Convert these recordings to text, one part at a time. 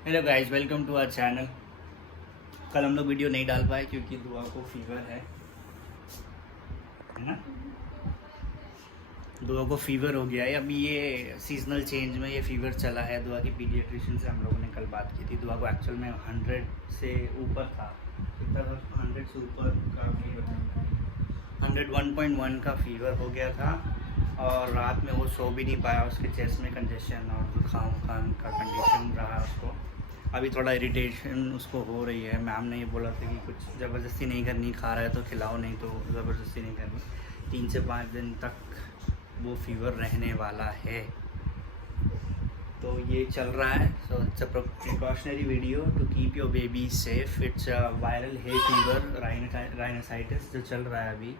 Hello guys, welcome to our channel. कल हम लोग वीडियो नहीं डाल पाए क्योंकि दुआ को फीवर है ना। दुआ को फीवर हो गया है। अभी ये सीजनल चेंज में ये फीवर चला है। दुआ की पीडियाट्रिशियन से हम लोगों ने कल बात की थी। दुआ को एक्चुअल में 100 से ऊपर था। कितना था? 100 से ऊपर का फीवर, 101.1 का फीवर हो गया था और रात में वो सो भी नहीं पाया। उसके चेस्ट में कंजेशन और जुकाम का कंडीशन रहा उसको। अभी थोड़ा इरिटेशन उसको हो रही है। मैम ने ये बोला था कि कुछ ज़बरदस्ती नहीं करनी, खा रहा है तो खिलाओ, नहीं तो ज़बरदस्ती नहीं करनी। 3 से 5 दिन तक वो फीवर रहने वाला है। तो ये चल रहा है। So it's a precautionary video to keep your baby safe. It's viral है फीवर, राइनोसाइटिस जो चल रहा है अभी।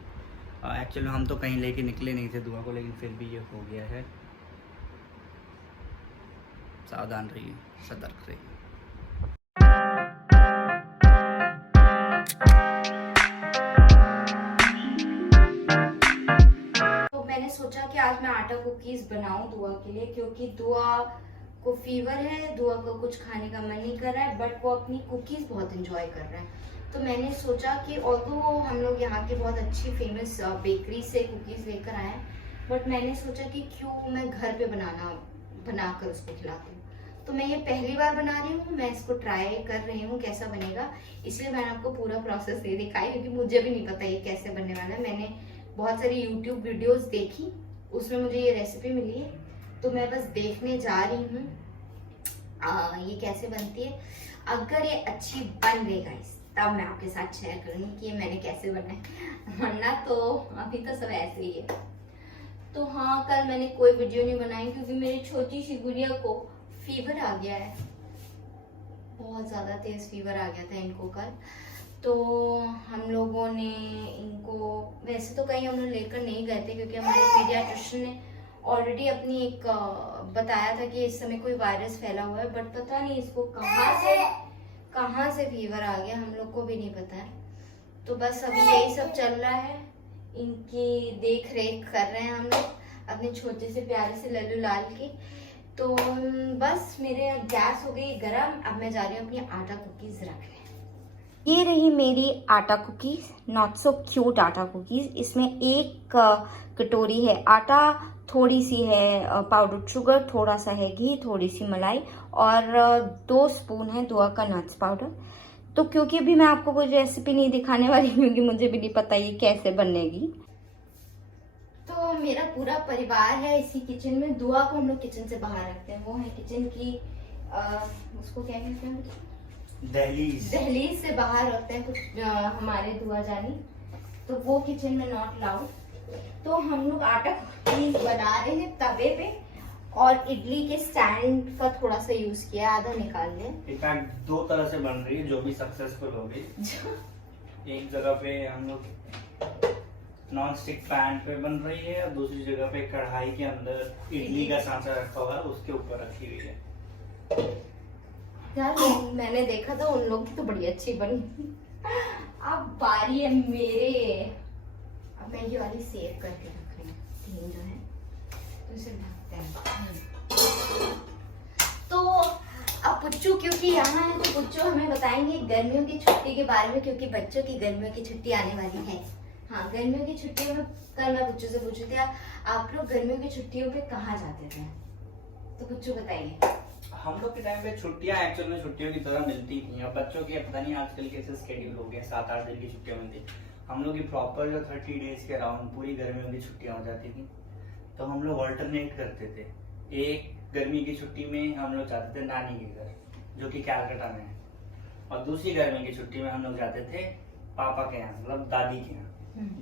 एक्चुअली हम तो कहीं लेके निकले नहीं थे दुआ को, लेकिन फिर भी ये हो गया है। सावधान रहिए, सतर्क रहिए। तो मैंने सोचा कि आज मैं आटा कुकीज बनाऊं दुआ के लिए, क्योंकि दुआ को फीवर है, दुआ को कुछ खाने का मन नहीं कर रहा है, बट वो अपनी कुकीज बहुत एंजॉय कर रहा है। तो मैंने सोचा कि ऑल्दो हम लोग यहाँ के बहुत अच्छी फेमस बेकरी से कुकीज लेकर आए हैं, बट मैंने सोचा कि क्यों मैं घर पे बनाकर उसको खिलाती हूँ। तो मैं ये पहली बार बना रही हूँ, मैं इसको ट्राई कर रही हूँ कैसा बनेगा, इसलिए मैंने आपको पूरा प्रोसेस नहीं दिखाई, क्योंकि मुझे भी नहीं पता ये कैसे बनने वाला है। मैंने बहुत सारी यूट्यूब वीडियोस देखी, उसमें मुझे ये रेसिपी मिली है, तो मैं बस देखने जा रही हूँ ये कैसे बनती है। अगर ये अच्छी बन गई गाइस, तब मैं आपके साथ शेयर करूंगी कि ये मैंने कैसे बनाया, वरना तो अभी तो सब ऐसे ही है। तो हाँ, कल मैंने कोई वीडियो नहीं बनाई क्योंकि मेरी छोटी सी गुड़िया को फीवर आ गया है, बहुत ज्यादा तेज फीवर आ गया था इनको कल। तो हम लोगों ने इनको, वैसे तो कहीं हम लोग लेकर नहीं गए थे क्योंकि हमारे पीडियाट्रिशियन ने ऑलरेडी अपनी एक बताया था कि इस समय कोई वायरस फैला हुआ है, बट पता नहीं इसको कहाँ से फीवर आ गया, हम लोग को भी नहीं पता है। तो बस अभी यही सब चल रहा है, इनकी देख रेख कर रहे हैं हम लोग अपने छोटे से प्यारे से लल्लू लाल की। तो बस मेरे गैस हो गई गरम, अब मैं जा रही हूँ अपनी आटा कुकीज रखने। ये रही मेरी आटा कुकीज, नॉट सो क्यूट आटा कुकीज। इसमें एक कटोरी है आटा, थोड़ी सी है पाउडर शुगर, थोड़ा सा है घी, थोड़ी सी मलाई और 2 स्पून है दुआ का नट्स पाउडर। तो क्योंकि अभी मैं आपको कोई रेसिपी नहीं दिखाने वाली क्योंकि मुझे भी नहीं पता ये कैसे बनेगी। तो मेरा पूरा परिवार है इसी किचन में। दुआ को हम लोग किचन से बाहर रखते हैं, वो है किचन की उसको क्या कहते हैं, दहलीज से बाहर होते हैं कुछ हमारे दुआ जानी, तो वो किचन में नॉट लाउड। तो हम लोग आटा कुकीज बना रहे हैं तवे पे, और इडली के स्टैंड का थोड़ा सा यूज किया, आधा निकाल लिया। इनफैक्ट 2 तरह से बन रही है जो भी सक्सेसफुल होगी। एक जगह पे हम लोग नॉन स्टिक पैन पे बन रही है और दूसरी जगह पे कढ़ाई के अंदर इडली का सांचा रखा हुआ है, उसके ऊपर रखी हुई है। यार मैंने देखा था उन लोग की तो बड़ी अच्छी बनी। अब बारी है मेरे, अब मैं ये वाली सेव करके रख रही हूँ, 3 जो है, तो इसे ढकते हैं। तो अब पुच्चू क्योंकि यहाँ है, तो पुच्चू हमें बताएंगे गर्मियों की छुट्टी के बारे में, क्योंकि बच्चों की गर्मियों की छुट्टी आने वाली है। हाँ, गर्मियों की छुट्टियों में कल मैं पुच्चू से पूछी थी आप लोग गर्मियों की छुट्टियों पे कहाँ जाते थे, तो पुच्चू बताइए। हम लोग के टाइम पे छुट्टियां एक्चुअल में छुट्टियों की तरह मिलती थी। अब बच्चों की पता नहीं आजकल कैसे स्केड्यूल हो गए, 7-8 दिन की छुट्टियां मिलती। हम लोग की प्रॉपर जो 30 डेज के अराउंड पूरी गर्मियों की छुट्टियां हो जाती थी। तो हम लोग ऑल्टरनेट करते थे। एक गर्मी की छुट्टी में हम लोग जाते थे नानी के घर, जो कि कैलकाटा में है, और दूसरी गर्मी की छुट्टी में हम लोग जाते थे पापा के यहाँ, मतलब दादी के यहाँ,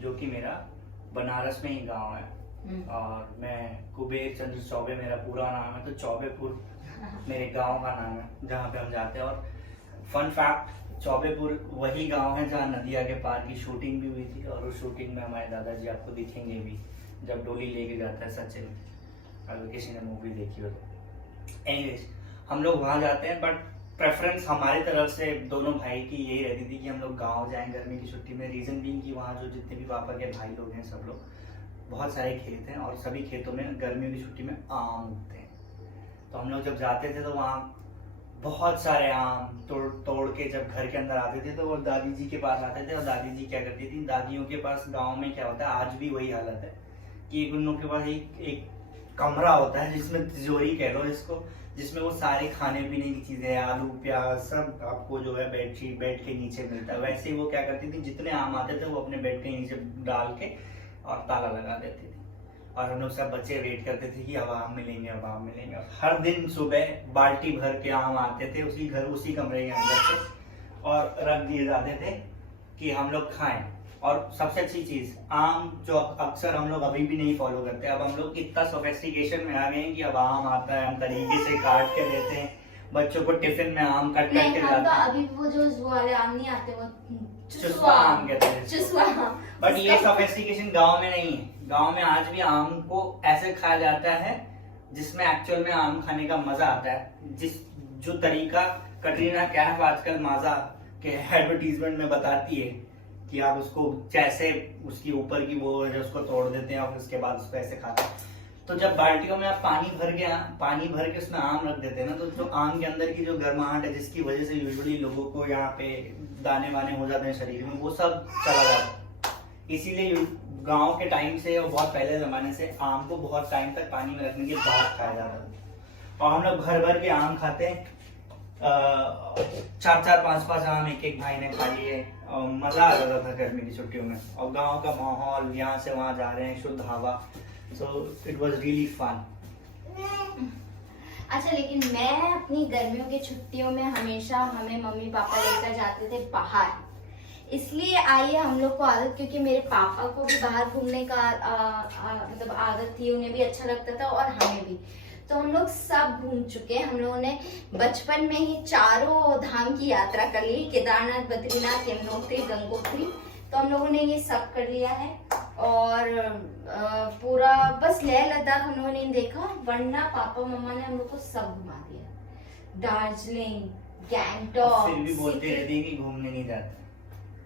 जो कि मेरा बनारस में ही गाँव है। और मैं कुबेर चंद्र चौबे मेरा पूरा नाम है, तो चौबेपुर मेरे गांव का नाम है जहाँ पे हम जाते हैं। और फन फैक्ट, चौबेपुर वही गांव है जहाँ नदिया के पार की शूटिंग भी हुई थी, और उस शूटिंग में हमारे दादाजी आपको दिखेंगे भी जब डोली लेके जाता है सचिन, अगर किसी ने मूवी देखी हो तो। एनीवेज, हम लोग वहाँ जाते हैं, बट प्रेफरेंस हमारी तरफ से दोनों भाई की यही रहती थी कि हम लोग गाँव जाएं गर्मी की छुट्टी में। रीजन बीइंग कि वहाँ जो जितने भी पापा के भाई लोग हैं, सब लोग, बहुत सारे खेत हैं और सभी खेतों में गर्मियों की छुट्टी में आम उगते हैं। तो हम लोग जब जाते थे तो वहाँ बहुत सारे आम तोड़ तोड़ के जब घर के अंदर आते थे तो वो दादी जी के पास आते थे, और दादी जी क्या करती थी, दादियों के पास गांव में क्या होता है, आज भी वही हालत है कि उन लोगों के पास एक कमरा होता है जिसमें तिजोरी कह लो इसको, जिसमें वो सारे खाने पीने की चीजें, आलू प्याज सब आपको जो है बेडशीट बेड के नीचे मिलता है। वैसे ही वो क्या करती थी, जितने आम आते थे वो अपने बेड के नीचे डाल के और ताला लगा देती थी, और हम लोग सब बच्चे वेट करते थे कि अब आम मिलेंगे, अब आम मिलेंगे। और हर दिन सुबह बाल्टी भर के आम आते थे उसी कमरे के अंदर से, और रख दिए जाते थे कि हम लोग खाएं। और सबसे अच्छी चीज, आम जो अक्सर हम लोग अभी भी नहीं फॉलो करते, अब हम लोग इतना सोफिस्टिकेशन में आ गए हैं कि अब आम आता है, हम तरीके से काट के देते हैं बच्चों को, टिफिन में आम कट नहीं, करके हम तो जाते हैं। अभी वो जो वाले आम नहीं आते, वो चुस्वा आम कहते हैं इसको। चुस्वा। बट ये सोफिस्टिकेशन गांव में नहीं है, गांव में आज भी आम को ऐसे खाया जाता है जिसमें एक्चुअल में आम खाने का मजा आता है। जो तरीका कटरीना कैफ आजकल माजा के एडवर्टीजमेंट में बताती है कि आप उसको जैसे उसकी ऊपर की वो है उसको तोड़ देते हैं और फिर उसके बाद उसको ऐसे खाते हैं। तो जब बाल्टियों में आप पानी भर के उसमें आम रख देते हैं ना, तो जो आम के अंदर की जो गर्माहट है जिसकी वजह से यूजुअली लोगों को यहाँ पे दाने वाने हो जाते हैं शरीर में, वो सब चला जाता है। इसीलिए गांव के टाइम से और बहुत पहले जमाने से आम को बहुत टाइम तक पानी में रखने के बाद खाया जाता था। और हम लोग भर भर के आम खाते हैं, 4-4, 5-5 आम एक भाई ने खा लिए, और मजा आ जाता था गर्मी की छुट्टियों में। और गांव का माहौल, यहाँ से वहां जा रहे हैं, शुद्ध हवा, so it was really fun. अच्छा, लेकिन मैं अपनी गर्मियों की छुट्टियों में हमेशा हमें मम्मी पापा लेकर जाते थे बाहर, इसलिए आई है हम लोग को आदत, क्योंकि मेरे पापा को भी बाहर घूमने का मतलब आदत थी, उन्हें भी अच्छा लगता था और हमें भी। तो हम लोग सब घूम चुके हैं, हम लोगों ने बचपन में ही चारों धाम की यात्रा कर ली, केदारनाथ, बद्रीनाथ, यमुनोत्री, गंगोत्री, तो हम लोगों ने ये सब कर लिया है। और पूरा बस लेह लद्दाख हम लोगों ने नहीं देखा, वरना पापा मम्मा ने हम लोग को सब घुमा दिया, दार्जिलिंग, गैंगटॉक। फिर भी बोलते रहते हैं कि घूमने नहीं जाते।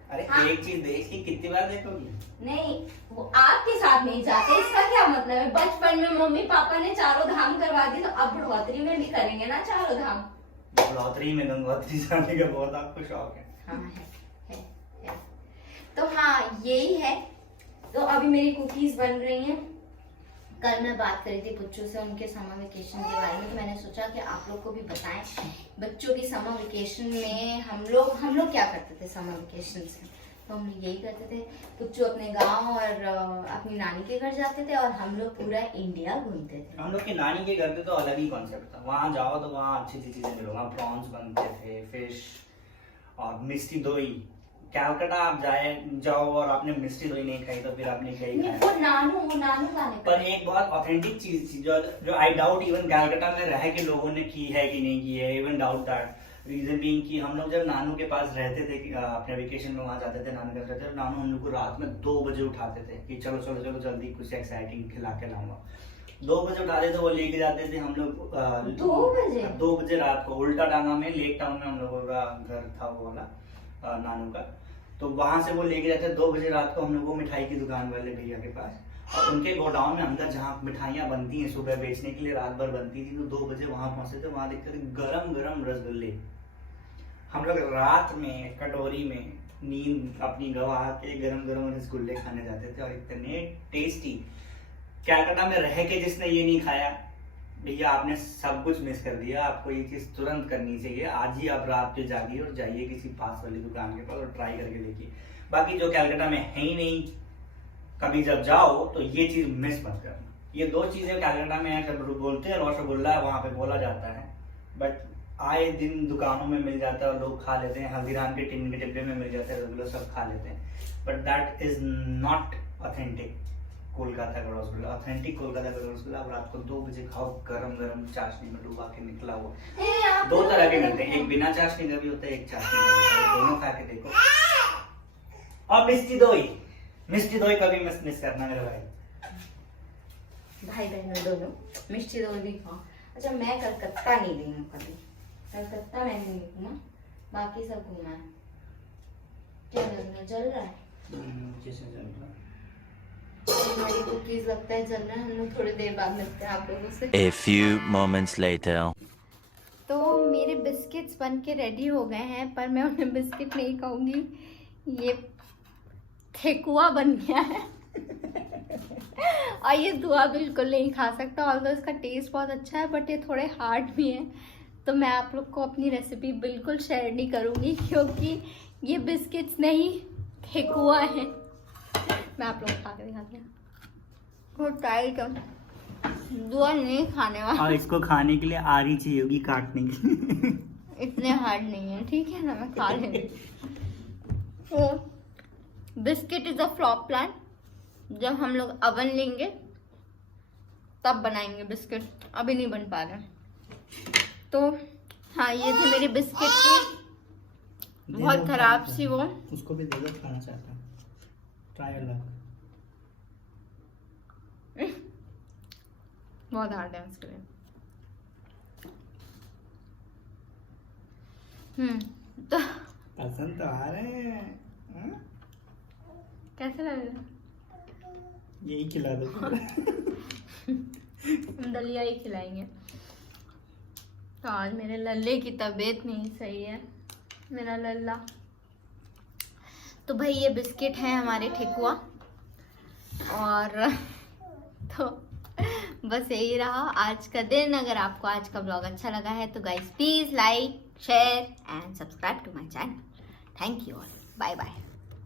अरे हाँ। एक चीज देख ली कितनी बार देखोगी? नहीं, वो आपके साथ नहीं जाते, इसका क्या मतलब है? बचपन में मम्मी पापा ने चारों धाम करवा दी, तो अब बढ़ोतरी में भी करेंगे ना चारों धाम। बढ़ोतरी में गंगोत्री जाने का बहुत आपको शौक है। हाँ है। तो हाँ, यही है। तो अभी मेरी कुकीज बन रही हैं। कल मैं बात करी थी बच्चों से उनके समर वेकेशन के बारे में, तो मैंने सोचा कि आप लोग को भी बताएं बच्चों की समर वेकेशन में हम लोग क्या करते थे समर वेकेशन से। तो हम यही करते थे, बच्चों अपने गांव और अपनी नानी के घर जाते थे, और हम लोग पूरा इंडिया घूमते थे। हम लोग की नानी के घर पे तो अलग ही कॉन्सेप्ट था, वहाँ जाओ तो वहाँ अच्छी चीजें मिलो, वहाँ प्रॉन्स बनते थे, फिश और मिष्टी दोई। कैलकाटा आप जाओ और आपने मिष्टी दोई नहीं खाई तो फिर आपने क्या ही खाया। वो नानू गाने पर एक बहुत ऑथेंटिक चीज थी जो आई डाउट इवन कैलकाटा में रह के लोगों ने की है कि नहीं की है, even doubt that. Reason being कि हम लोग जब नानू के पास रहते थे, अपने वेकेशन में वहाँ जाते थे, नानू के पास रहते थे, नानू हम लोग को रात में 2 बजे उठाते थे कि चलो चलो चलो जल्दी कुछ एक्साइटिंग खिला के लाऊंगा। 2 बजे उठाते थे, वो लेके जाते थे हम लोग 2 बजे रात को उल्टा डांगा में, लेक टाउन में हम लोगों का घर था वो वाला नानू का। तो वहां से वो लेके जाते 2 बजे रात को हम लोग को मिठाई की दुकान वाले भैया के पास, और उनके गोडाउन में अंदर जहाँ मिठाइयाँ बनती हैं सुबह बेचने के लिए, रात भर बनती थी, तो 2 बजे वहां पहुंचे थे। वहां देखते थे गरम गरम रसगुल्ले, हम लोग रात में कटोरी में नींद अपनी गवा के गरम गरम रसगुल्ले खाने जाते थे, और इतने टेस्टी। कैलकाटा में रह के जिसने ये नहीं खाया, भैया आपने सब कुछ मिस कर दिया। आपको ये चीज तुरंत करनी चाहिए, आज ही आप रात पे जागिए और जाइए किसी पास वाली दुकान के पास और ट्राई करके देखिए। बाकी जो कैलकाटा में है ही नहीं, कभी जब जाओ तो ये चीज मिस मत करना। ये 2 चीजें कैलकाटा में है, जब बोलते हैं रसगुल्ला वहां पे बोला जाता है, बट आए दिन दुकानों में मिल जाता है और लोग खा लेते हैं, हल्दीराम के टिन के डिब्बे में मिल जाता है रसगुल्ला, सब खा लेते हैं, but that is not authentic Kolkata का रसगुल्ला। ऑथेंटिक कोलकाता का रसगुल्ला आप रात को 2 बजे खाओ, गरम गरम चाशनी में डुबा के निकला हुआ। 2 तरह के मिलते हैं, एक बिना चाशनी का भी होता है, एक चाशनी का भी होता है, दोनों खा के देखो। और मिष्टी दोई कभी मिस करना मेरे भाई बहनों दोनों मिष्टी दोई भी खाओ। अच्छा, मैं कलकत्ता नहीं गई हूँ कभी, कलकत्ता मैंने नहीं घूमा, बाकी सब घूमा है। क्या जल रहा है? हमारी कुकीज लगता है जल रहा है। हम लोग थोड़ी देर बाद मिलते हैं आप लोगों से। A few moments later. तो मेरे बिस्किट्स बन के रेडी हो गए हैं, पर मैं उन्हें बिस्किट नहीं कहूँगी, ये ठेकुआ बन गया है। और ये दुआ बिल्कुल नहीं खा सकता, ऑल्दो इसका टेस्ट बहुत अच्छा है, बट ये थोड़े हार्ड भी हैं। तो मैं आप लोग को अपनी रेसिपी बिल्कुल शेयर नहीं करूँगी, क्योंकि ये बिस्किट्स नहीं ठेकुआ है। मैं आप लोग को खा के दिखाती हूँ। बहुत टाइट है, दुआ नहीं खाने वाला। और इसको खाने के लिए आरी चाहिए होगी काटने की। इतने हार्ड नहीं है, ठीक है ना, मैं खा लेंगी। तो biscuit is a flop plan. जब हम लोग अवन लेंगे तब बनाएंगे बिस्किट, अभी नहीं बन पा रहे। तो हाँ, ये थे मेरे बिस्किट की बहुत खराब सी वो। उसको भी दे दो, खाना चाहता हूँ। ट्राई अलग। बहुत हार्ड है उसके लिए। तो पसंद तो आ रहे हैं। हाँ? कैसे लगेगा? यही खिला दो। हम दलिया ही खिलाएंगे। तो आज मेरे लल्ले की तबीयत नहीं सही है, मेरा लल्ला। तो भाई ये बिस्किट है हमारे ठेकुआ। और तो बस यही रहा आज का दिन। अगर आपको आज का ब्लॉग अच्छा लगा है तो guys please like, share and subscribe to my channel. Thank you all, bye bye.